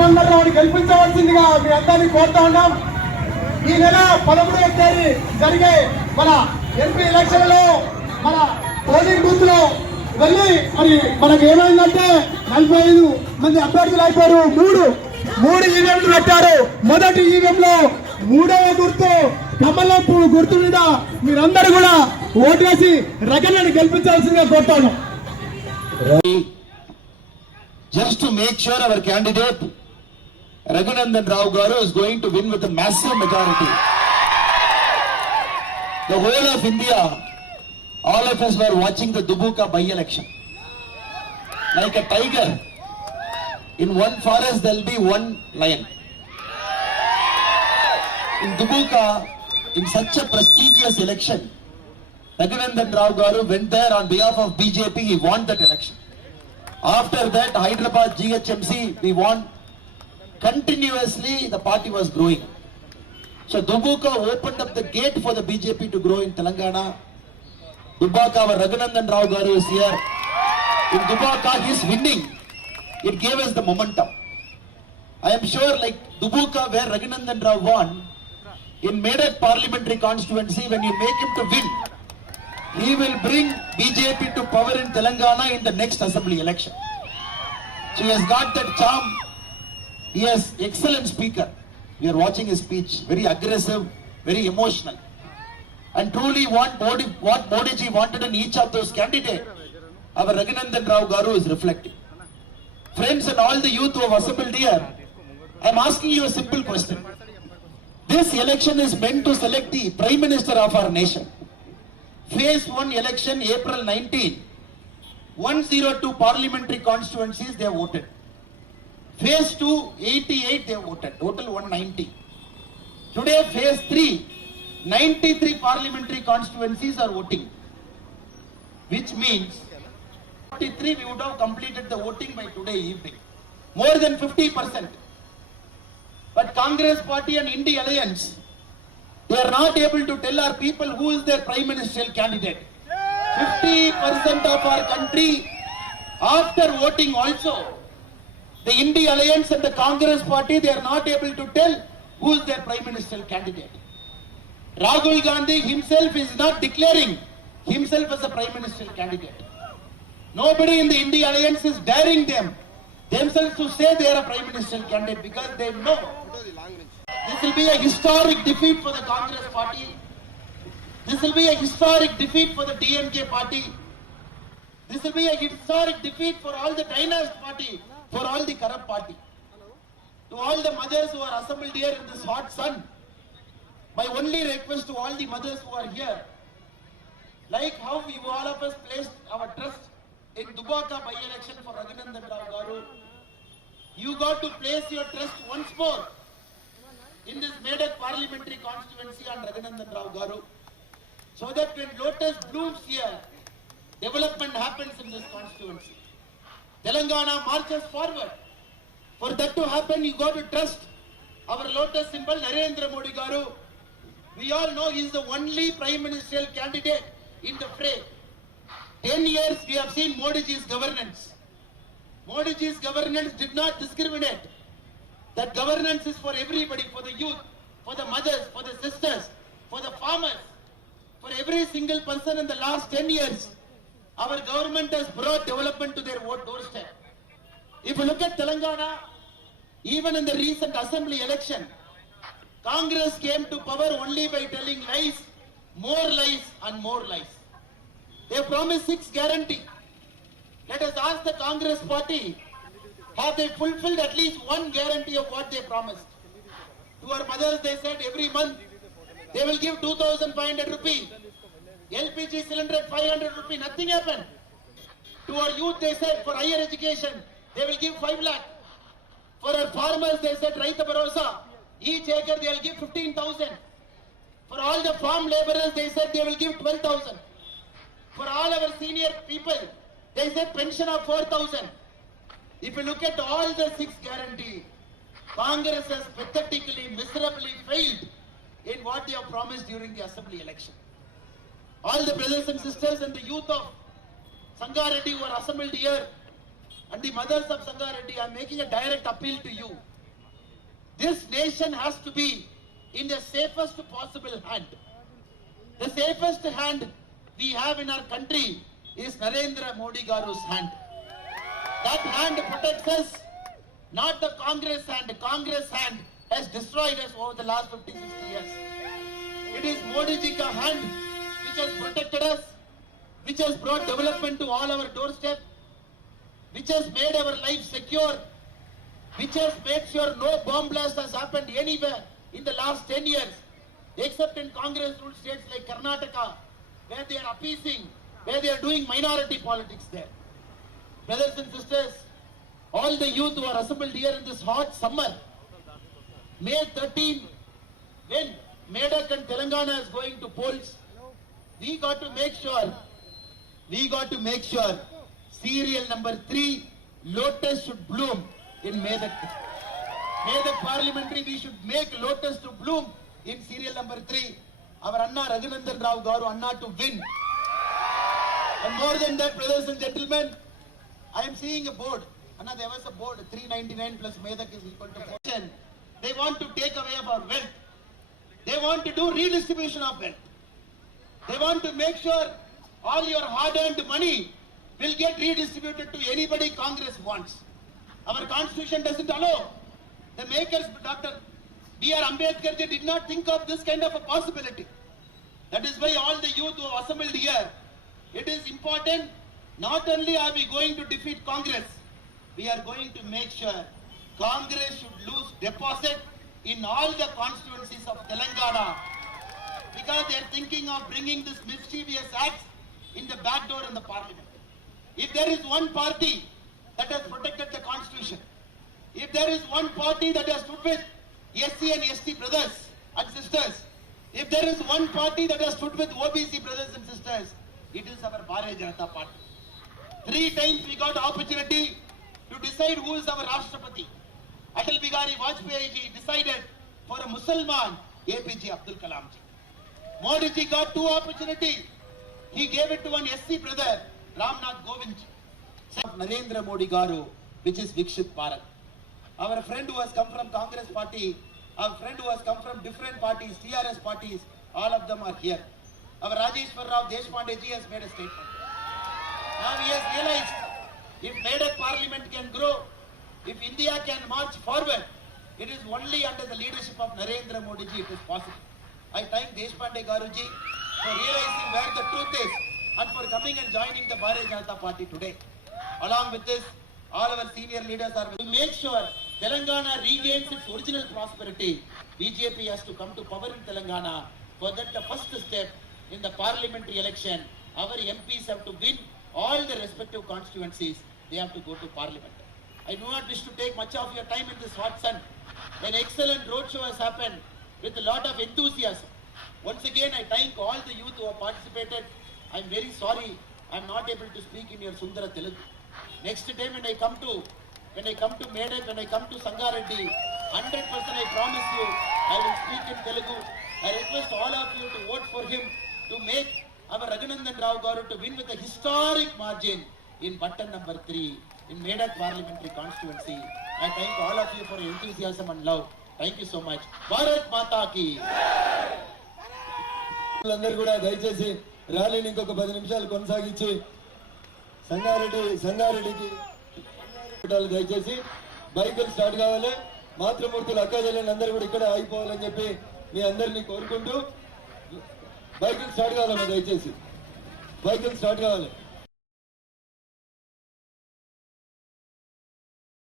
రఘునందనరావుని గెలిపించవలసిందిగా మీ అందరినీ కోరుతా ఉన్నాం. ఈ నెల పదమూడవ తేదీ జరిగే మన ఎంపీ ఎలక్షన్లో మన పోలింగ్ బూత్లో వెళ్ళి మరి మనకు ఏమైందంటే నలభై ఐదు మంది అభ్యర్థులు అయిపోయారు. మూడు మూడు ఈవెంట్లు పెట్టారు. మొదటి ఈవెంట్లో మూడవ గుర్తు కమలం గుర్తు మీద మీరందరూ కూడా ఓటేసి రగన్నని గెలిపించాల్సిందిగా కోరుతాను. Just make sure our candidate candidate Raghunandan Rao Garu is going to win with a massive majority. The whole of India, all of us were watching the Dubuka by-election. Like a tiger, in one forest there will be one lion. In Dubuka, in such a prestigious election, Raghunandan Rao Garu went there on behalf of BJP, he won that election. After that, Hyderabad GHMC, we won. Continuously, the party was growing. So Dubuka opened up the gate for the BJP to grow in Telangana. Dubaka, our Raghunandan Rao Garu is here. In Dubaka, he is winning. It gave us the momentum. I am sure, like Dubuka, where Raghunandan Rao won, in Medak parliamentary constituency, when you make him to win, he will bring BJP to power in Telangana in the next assembly election. So he has got that charm. He excellent speaker. We are watching his speech, very aggressive, very emotional. And truly what Modi, what Modi ji wanted in each of those candidates, our Raghunandan Rao Garu is reflecting. Friends and all the youth who have assembled here, I am asking you a simple question. This election is meant to select the Prime Minister of our nation. Phase 1 election, April 19. 102 parliamentary constituencies they have voted. Phase 2, 88 they have voted. Total 190. Today, phase 3, 93 parliamentary constituencies are voting. Which means 43 we would have completed the voting by today evening. More than 50%. But Congress party and Indy alliance they are not able to tell our people who is their prime ministerial candidate. 50% of our country, after voting also, the Indy Alliance and the Congress party, they are not able to tell who is their prime ministerial candidate. Rahul Gandhi himself is not declaring himself as a prime ministerial candidate. Nobody in the Indy Alliance is daring them themselves to say they are a prime ministerial candidate because they know this will be a historic defeat for the Congress party. This will be a historic defeat for the DMK party. This will be a historic defeat for all the dynast party, for all the corrupt party. To all the mothers who are assembled here in this hot sun, my only request to all the mothers who are here, like how we all of us placed our trust in Dubaka by-election for Raghunandan Rao Garu, you got to place your trust once more in this Medak parliamentary constituency on Raghunandan Rao Garu, so that when lotus blooms here, development happens in this constituency. Telangana marches forward. For that to happen, you got to trust our lotus symbol, Narendra Modi Garu. We all know he is the only prime ministerial candidate in the fray. Ten years we have seen Modi ji's governance. Modi ji's governance did not discriminate. That governance is for everybody, for the youth, for the mothers, for the sisters, for the farmers, for every single person in the last 10 years. Our government has brought development to their doorstep. If you look at Telangana, even in the recent assembly election, Congress came to power only by telling lies, more lies and more lies. They promised six guarantee. Let us ask the Congress party, have they fulfilled at least one guarantee of what they promised? To our mothers, they said every month they will give 2,500 rupees. LPG cylinder at 500 rupees. Nothing happened. To our youth, they said for higher education, they will give 5 lakh. For our farmers, they said Raita Barosa. Each acre they will give 15,000. For all the farm laborers, they said they will give 12,000. For all our senior people, they said pension of 4,000. If you look at all the six guarantee, Congress has pathetically, miserably failed in what they have promised during the assembly election. All the brothers and sisters and the youth of Sangareddy who are assembled here and the mothers of Sangareddy, I am making a direct appeal to you. This nation has to be in the safest possible hand. The safest hand we have in our country is Narendra Modi Garu's hand. That hand protects us, not the Congress hand. Congress hand has destroyed us over the last 50, 60 years. It is Modi ji hand has protected us, which has brought development to all our doorstep, which has made our life secure, which has made sure no bomb blast has happened anywhere in the last 10 years, except in Congress ruled states like Karnataka, where they are appeasing, where they are doing minority politics there. Brothers and sisters, all the youth who are assembled here in this hot summer, May 13, when Medak and Telangana is going to polls, we got to make sure, we got to make sure serial number three, lotus should bloom in may. may the parliamentary, we should make lotus to bloom in serial number three. Our Anna Raghunandan Rao Garu, Anna to win. And more than that, brothers and gentlemen, I am seeing a board. Anna, there was a board, 399 plus Medak is equal to 4. They want to take away our wealth. They want to do redistribution of wealth. They want to make sure all your hard-earned money will get redistributed to anybody Congress wants. Our constitution doesn't allow. The makers, Dr. B.R. Ambedkar, did not think of this kind of a possibility. That is why all the youth who assembled here, it is important, not only are we going to defeat Congress, we are going to make sure Congress should lose deposit in all the constituencies of Telangana because they are thinking of bringing this mischievous act in the back door in the parliament. If there is one party that has protected the constitution, if there is one party that has stood with SC and ST brothers and sisters, if there is one party that has stood with OBC brothers and sisters, it is our Bharatiya Janata Party. Three times we got opportunity to decide who is our Rashtrapati. Atal Bihari Vajpayee ji decided for a Muslim, APJ Abdul Kalam ji. Modi ji got two opportunities. He gave it to one SC brother, Ramnath Govind. Narendra Modi Garu, which is Vikshit Bharat. Our friend who has come from Congress party, our friend who has come from different parties, TRS parties, all of them are here. Our Rajeshwar Rao Deshpande ji has made a statement. Now he has realized if Medak parliament can grow, if India can march forward, it is only under the leadership of Narendra Modi ji it is possible. I thank Deshpande Garuji for realizing where the truth is and for coming and joining the Bharatiya Janata Party today. Along with this, all our senior leaders are to make sure Telangana regains its original prosperity. BJP has to come to power in Telangana. For that, the first step in the parliamentary election, our MPs have to win all the respective constituencies. They have to go to parliament. I do not wish to take much of your time in this hot sun. An excellent roadshow has happened with a lot of enthusiasm. Once again, I thank all the youth who have participated. I am very sorry I am not able to speak in your Sundara Telugu. Next time when I come to when I come to Medak, when I come to Sangareddy, 100% I promise you, I will speak in Telugu. I request all of you to vote for him to make our Raghunandan Rao Garu to win with a historic margin in button number 3 in Medak parliamentary constituency. I thank all of you for your enthusiasm and love. Thank you so much Bharat మాతాకి అందరు అందరూ కూడా దయచేసి ర్యాలీని ఇంకొక పది నిమిషాలు కొనసాగించి సంగారెడ్డి సంగారెడ్డికి దయచేసి బైకులు స్టార్ట్ కావాలి. మాతృమూర్తులు అక్క అందరు అందరూ కూడా ఇక్కడ ఆగిపోవాలని చెప్పి మీ అందరినీ కోరుకుంటూ బైకులు స్టార్ట్ కావాలమ్మా దయచేసి. బైకులు స్టార్ట్ కావాలి.